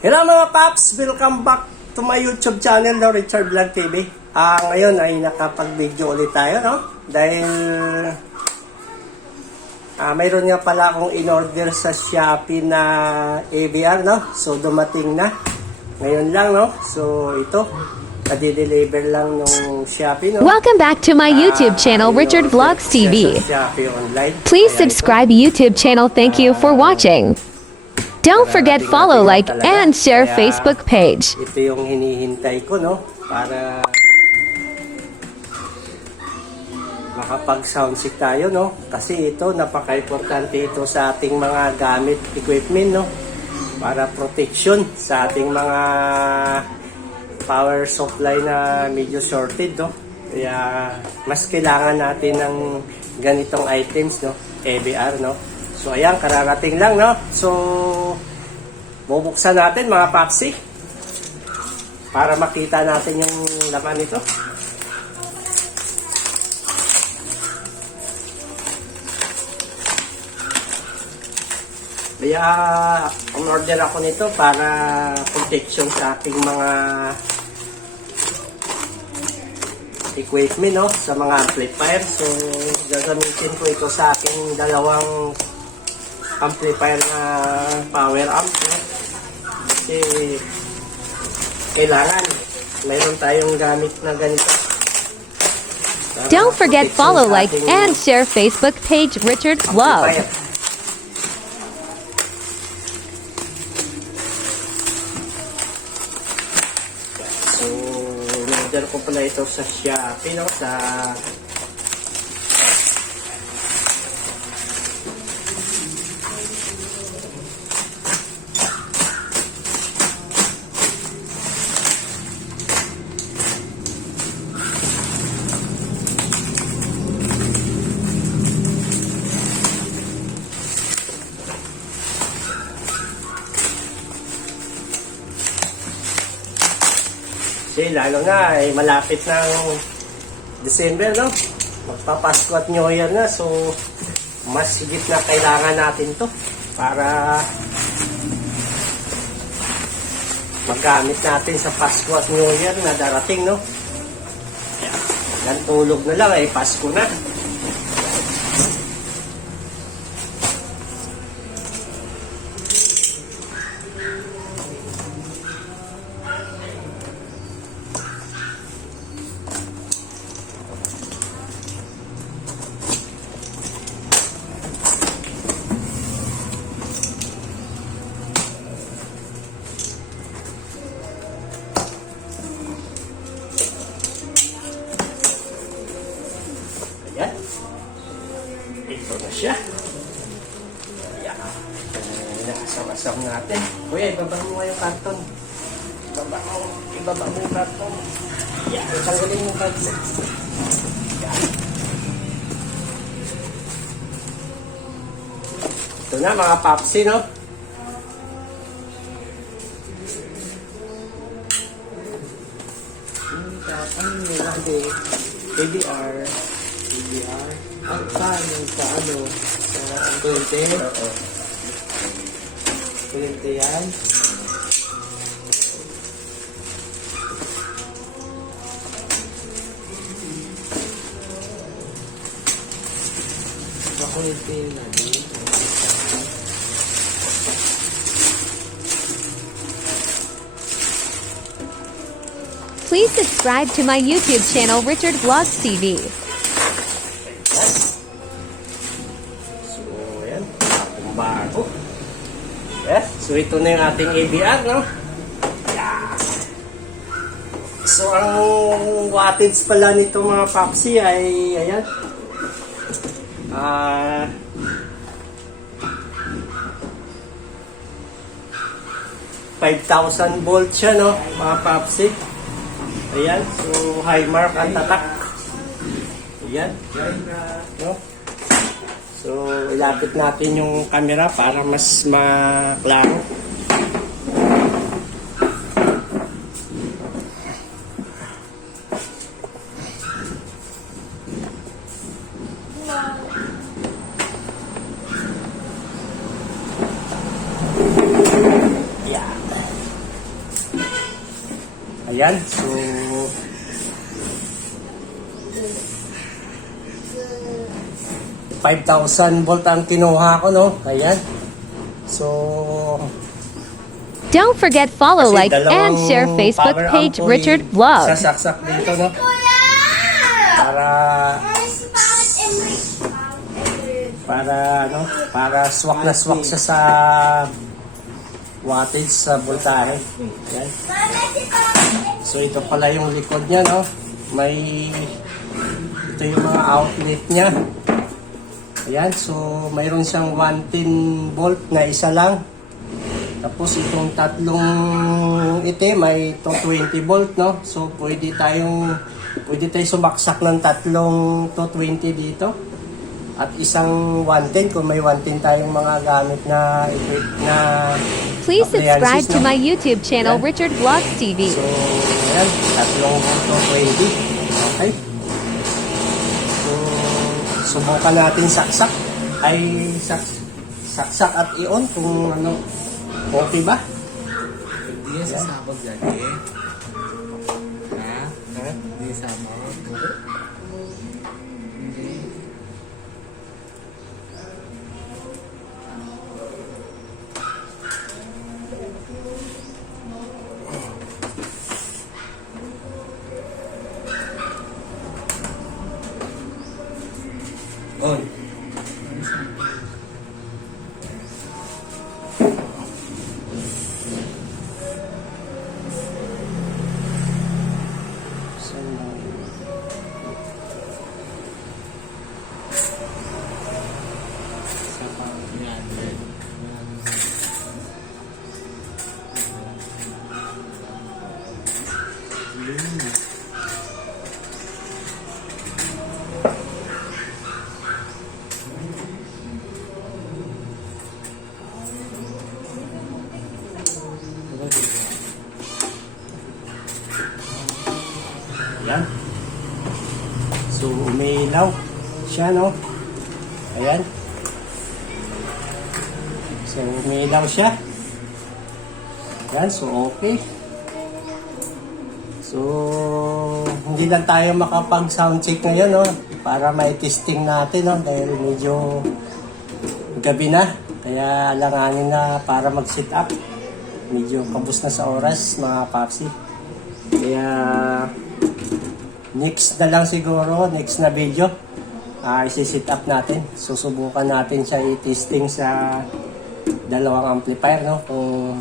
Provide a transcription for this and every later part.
Hello mga paps! Welcome back to my YouTube channel, no? Richard Vlog TV. Ngayon ay nakapag-video ulit tayo, no? Dahil mayroon nga pala akong in-order sa Shopee na AVR, no? So dumating na. Ngayon lang, no? So ito, nadi-deliver lang nung Shopee, no? Welcome back to my YouTube channel, Richard Vlogs TV. Shopee online. Please subscribe YouTube channel. Thank you for watching. Don't forget follow, like, and share Facebook page. Ito yung hinihintay ko, no? Para makapag-sound check tayo, no? Kasi ito, napaka-importante ito sa ating mga gamit, equipment, no? Para protection sa ating mga power supply na medyo shorted, no? Kaya mas kailangan natin ng ganitong items, no? AVR, no? So ayan, kararating lang, no? So bubuksan natin mga papsi para makita natin yung laman nito. Kaya umorder ako nito para protection sa ating mga equipment, no? Sa mga amplifier. So gagamitin ko ito sa aking dalawang amplifier na power amp, no? Kasi kailangan mayroon tayong gamit na ganito. Don't forget follow, like, and share Facebook page, Richard Vlog. So, order ko pala ito sa Shopee, no? Sa kasi lalo na ay malapit ng December, no? Magpapasko at New Year na, so mas higit na kailangan natin to para magamit natin sa Pasko at New Year na darating, no? Yan, tulog na lang ay Pasko na. Ayan. Ito na siya. Ayan. Nakasama-sam natin. Kuya, ibaba mo nga yung karton. Ibaba mo yung karton. Ayan. Tanggalin yung karton. Ayan. Ito na mga papsi, no? Ano nila? AVR. Ang paano sa ano? Sa 20? Oo. 20 yan? Ako 20 na din. Please subscribe to my YouTube channel, Richard Vlogs TV. So, ayan. Bago. Yes. So, ito na yung ating AVR, no? Yeah. So, ang wattage pala nito mga papsi ay, ayan. 5,000 volts siya, no? Mga papsi. Ayan. So, high mark ang tatak. Ayan. No? So, ilapit natin yung camera para mas maklaro. Yeah. Ayan, so 5,000 volt ang kinuha ko, no? Ayan. So, Don't forget follow, kasi like, and dalawang share Facebook power page amp ko Richard Vlog. sasaksak dito, no? Para swak na swak siya sa wattage sa voltahe. Ayan. So ito pala yung likod niya, no? Ito yung mga outlet niya. Ayan, so mayroon siyang 110 volt na isa lang. Tapos itong tatlong itim may 220 volt, no? So pwede tayong sumaksak ng tatlong 220 dito. At isang 110 kung may 110 tayong mga gamit na Please subscribe appliances, to no? my YouTube channel, Ayan. Richard Vlogs TV. So, ayan, tatlong 220. Okay. So, subukan natin saksak. Saksak at i-on kung ano, okay ba? Hindi yan sasabog lagi. Ha? Hindi sasabog. Hindi. On. Yan, yan. Ayan. So, umilaw siya, no? Ayan. So, umilaw siya. Ayan, so okay. So, hindi lang tayo makapag-sound check ngayon, no? Para may testing natin, no? Dahil medyo gabi na. Kaya alanganin na para mag-sit up. Medyo kabus na sa oras, mga papsi. Kaya next na lang siguro, next na video, isi-sit up natin. Susubukan natin siya i-testing sa dalawang amplifier, no? Kung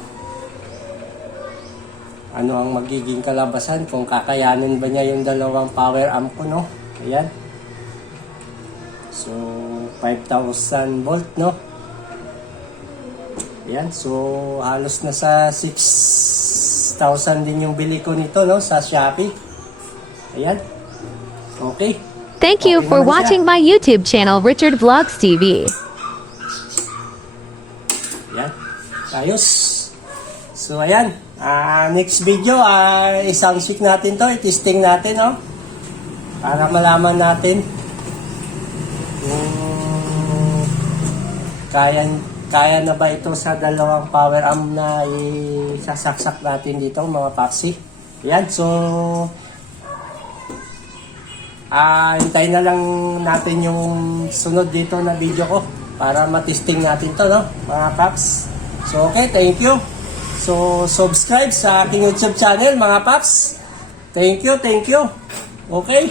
ano ang magiging kalabasan, kung kakayanin ba niya yung dalawang power amp ko, no? Ayan. So, 5,000 volt, no? Ayan. So, halos na sa 6,000 din yung bili ko nito, no? Sa Shopee. Ayan. Okay. Thank you Okay for naman siya. watching my YouTube channel, Richard Vlogs TV. Ayan. Ayos. So, ayan. Next video, isang check natin to. I-testing natin, no? Para malaman natin kung kaya na ba ito sa dalawang power amp na isasaksak natin dito, mga paksi. Ayan. So, hintayin na lang natin yung sunod dito na video ko para matesting natin to, no, mga paps. So, okay, thank you. So, subscribe sa aking YouTube channel, mga paps. Thank you, thank you. Okay.